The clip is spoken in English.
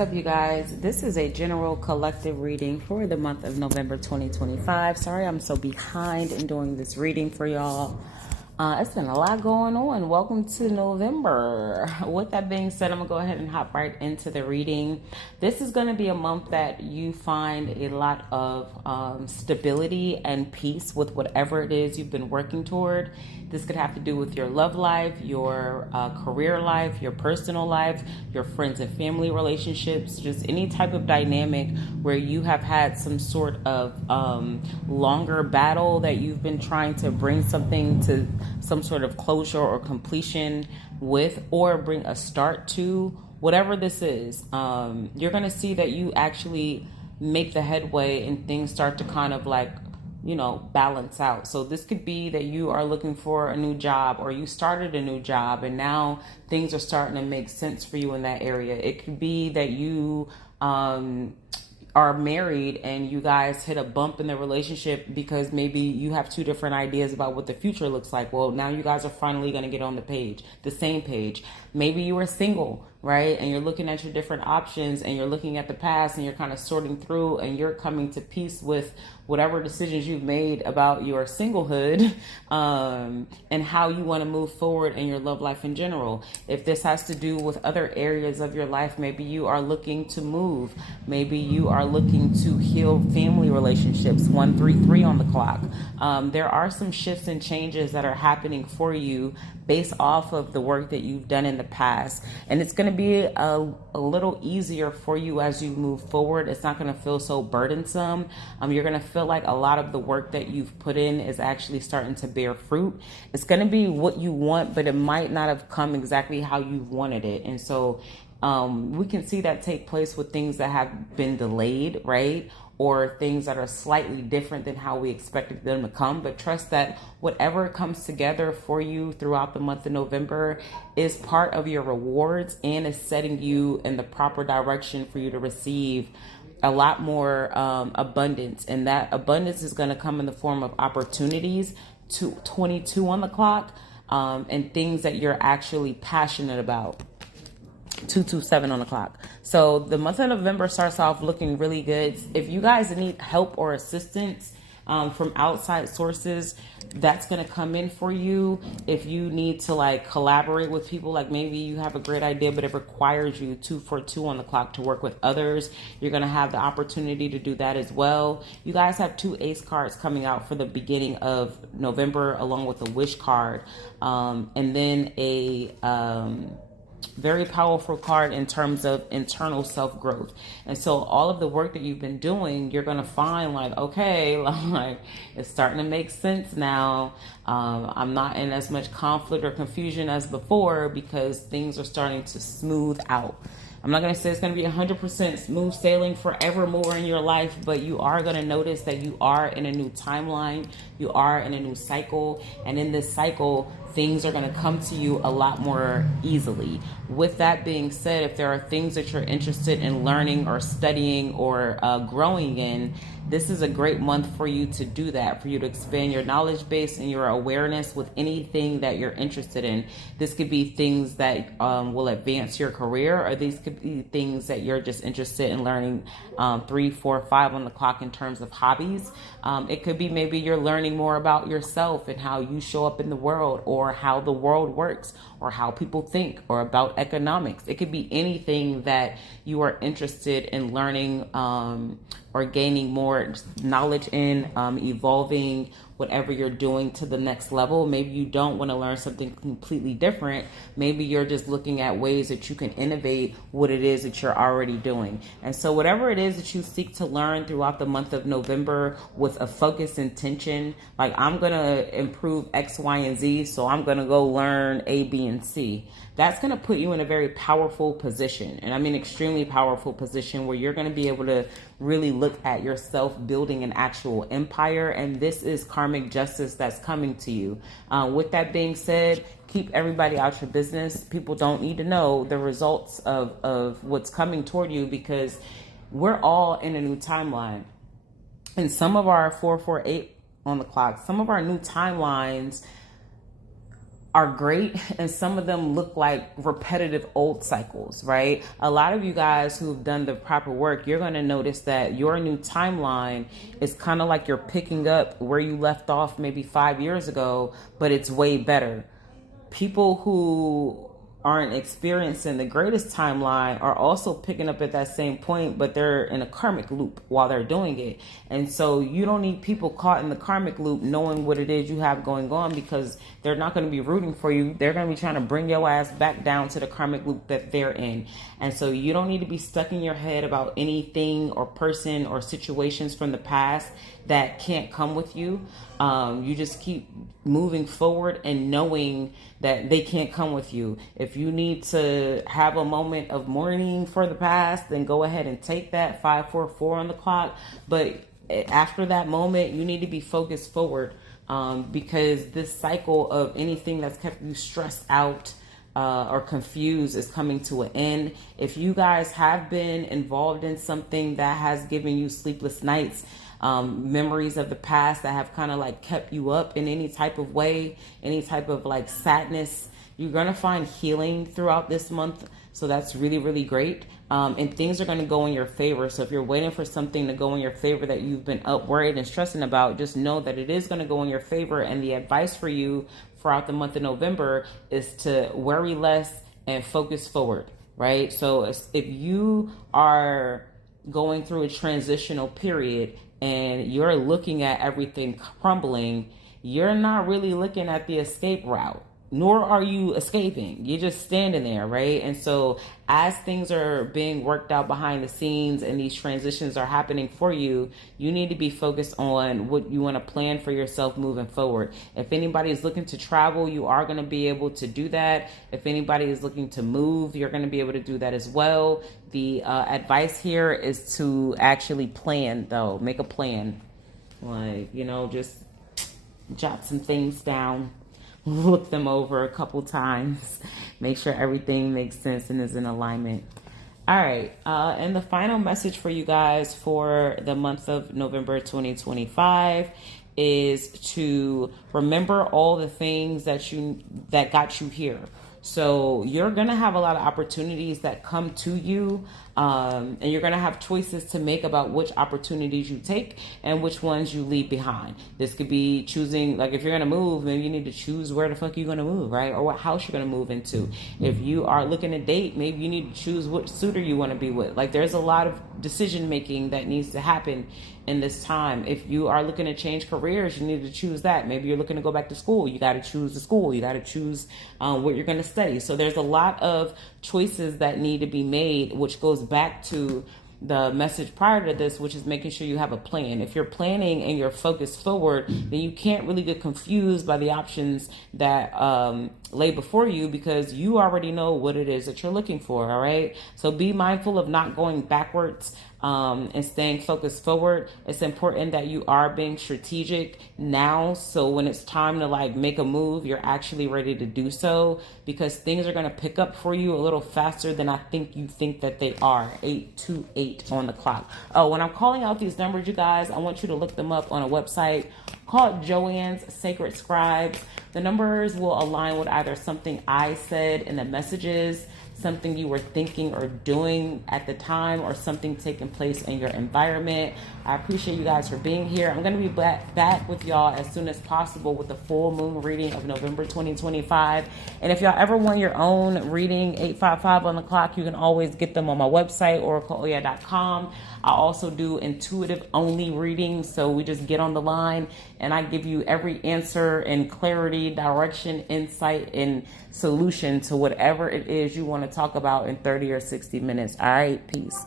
up, you guys? This is a general collective reading for the month of November 2025. Sorry I'm so behind in doing this reading for y'all. It's been a lot going on. Welcome to November. With that being said, I'm going to go ahead and hop right into the reading. This is going to be a month that you find a lot of stability and peace with whatever it is you've been working toward. This could have to do with your love life, your career life, your personal life, your friends and family relationships, just any type of dynamic where you have had some sort of longer battle that you've been trying to bring something to some sort of closure or completion with, or bring a start to. Whatever this is, you're going to see that you actually make the headway and things start to kind of like, balance out. So this could be that you are looking for a new job, or you started a new job and now things are starting to make sense for you in that area. It could be that you are married and you guys hit a bump in the relationship because maybe you have two different ideas about what the future looks like. Well, now you guys are finally going to get on the same page. Maybe you were single, right? And you're looking at your different options and you're looking at the past and you're kind of sorting through and you're coming to peace with whatever decisions you've made about your singlehood and how you want to move forward in your love life in general. If this has to do with other areas of your life, maybe you are looking to move. Maybe you are looking to heal family relationships. 133 on the clock. There are some shifts and changes that are happening for you based off of the work that you've done in the past. And it's going to be a little easier for you as you move forward. It's not going to feel so burdensome. You're going to feel like a lot of the work that you've put in is actually starting to bear fruit. It's going to be what you want, but it might not have come exactly how you wanted it. And so we can see that take place with things that have been delayed, right? Or things that are slightly different than how we expected them to come. But trust that whatever comes together for you throughout the month of November is part of your rewards and is setting you in the proper direction for you to receive a lot more abundance. And that abundance is going to come in the form of opportunities, 22 on the clock, and things that you're actually passionate about. 227 on the clock. So the month of November starts off looking really good. If you guys need help or assistance from outside sources, that's going to come in for you. If you need to collaborate with people, like maybe you have a great idea, but it requires you 242 on the clock to work with others, you're going to have the opportunity to do that as well. You guys have two ace cards coming out for the beginning of November, along with a wish card, and then a very powerful card in terms of internal self-growth. And so all of the work that you've been doing, you're going to find it's starting to make sense now. I'm not in as much conflict or confusion as before because things are starting to smooth out. I'm not going to say it's going to be 100% smooth sailing forevermore in your life, but you are going to notice that you are in a new timeline. You are in a new cycle. And in this cycle, things are going to come to you a lot more easily. With that being said, if there are things that you're interested in learning or studying or growing in, this is a great month for you to do that, for you to expand your knowledge base and your awareness with anything that you're interested in. This could be things that will advance your career, or these could be things that you're just interested in learning 3, 4, 5 on the clock in terms of hobbies. It could be maybe you're learning more about yourself and how you show up in the world, or how the world works, or how people think, or about economics. It could be anything that you are interested in learning or gaining more knowledge in, evolving whatever you're doing to the next level. Maybe you don't want to learn something completely different. Maybe you're just looking at ways that you can innovate what it is that you're already doing. And so whatever it is that you seek to learn throughout the month of November with a focused intention, like I'm going to improve X, Y, and Z, so I'm going to go learn A, B, and C. That's going to put you in a very powerful position. And I mean extremely powerful position where you're going to be able to really look at yourself building an actual empire. And this is karmic justice that's coming to you. With that being said, keep everybody out your business. People don't need to know the results of what's coming toward you, because we're all in a new timeline. And some of our 448 on the clock, some of our new timelines are great, and some of them look like repetitive old cycles, right? A lot of you guys who've done the proper work, you're going to notice that your new timeline is kind of like you're picking up where you left off maybe 5 years ago, but it's way better. People who aren't experiencing the greatest timeline are also picking up at that same point, but they're in a karmic loop while they're doing it. And so you don't need people caught in the karmic loop knowing what it is you have going on, because they're not going to be rooting for you. They're going to be trying to bring your ass back down to the karmic loop that they're in. And so you don't need to be stuck in your head about anything or person or situations from the past that can't come with you. You just keep moving forward and knowing that they can't come with you. If you need to have a moment of mourning for the past, then go ahead and take that 544 on the clock. But after that moment, you need to be focused forward, because this cycle of anything that's kept you stressed out or confused is coming to an end. If you guys have been involved in something that has given you sleepless nights, memories of the past that have kind of like kept you up in any type of way, any type of like sadness, you're going to find healing throughout this month. So that's really, really great. And things are going to go in your favor. So if you're waiting for something to go in your favor that you've been up worried and stressing about, just know that it is going to go in your favor. And the advice for you throughout the month of November is to worry less and focus forward, right? So if you are going through a transitional period and you're looking at everything crumbling, you're not really looking at the escape route, nor are you escaping. You're just standing there, right? And so as things are being worked out behind the scenes and these transitions are happening for you, you need to be focused on what you want to plan for yourself moving forward. If anybody is looking to travel, you are going to be able to do that. If anybody is looking to move, you're going to be able to do that as well. The advice here is to actually plan, though. Make a plan. Like, just jot some things down. Look them over a couple times. Make sure everything makes sense and is in alignment. All right. And the final message for you guys for the month of November 2025 is to remember all the things that got you here. So you're going to have a lot of opportunities that come to you, and you're going to have choices to make about which opportunities you take and which ones you leave behind. This could be choosing, like if you're going to move, maybe you need to choose where the fuck you're going to move, right? Or what house you're going to move into. If you are looking to date, maybe you need to choose which suitor you want to be with. Like there's a lot of decision making that needs to happen in this time. If you are looking to change careers, you need to choose that. Maybe you're looking to go back to school. You got to choose the school. You got to choose what you're going to study. So there's a lot of choices that need to be made, which goes back to the message prior to this, which is making sure you have a plan. If you're planning and you're focused forward, then you can't really get confused by the options that lay before you, because you already know what it is that you're looking for. All right. So be mindful of not going backwards and staying focused forward. It's important that you are being strategic now. So when it's time to like make a move, you're actually ready to do so, because things are going to pick up for you a little faster than I think you think that they are. 828 on the clock. Oh, when I'm calling out these numbers, you guys, I want you to look them up on a website called Joanne's Sacred Scribes. The numbers will align with either something I said in the messages, something you were thinking or doing at the time, or something taking place in your environment. I appreciate you guys for being here. I'm going to be back with y'all as soon as possible with the full moon reading of November 2025. And if y'all ever want your own reading, 855 on the clock, you can always get them on my website, oracleoya.com. I also do intuitive only readings. So we just get on the line and I give you every answer and clarity, direction, insight, and solution to whatever it is you want to talk about in 30 or 60 minutes. All right, peace.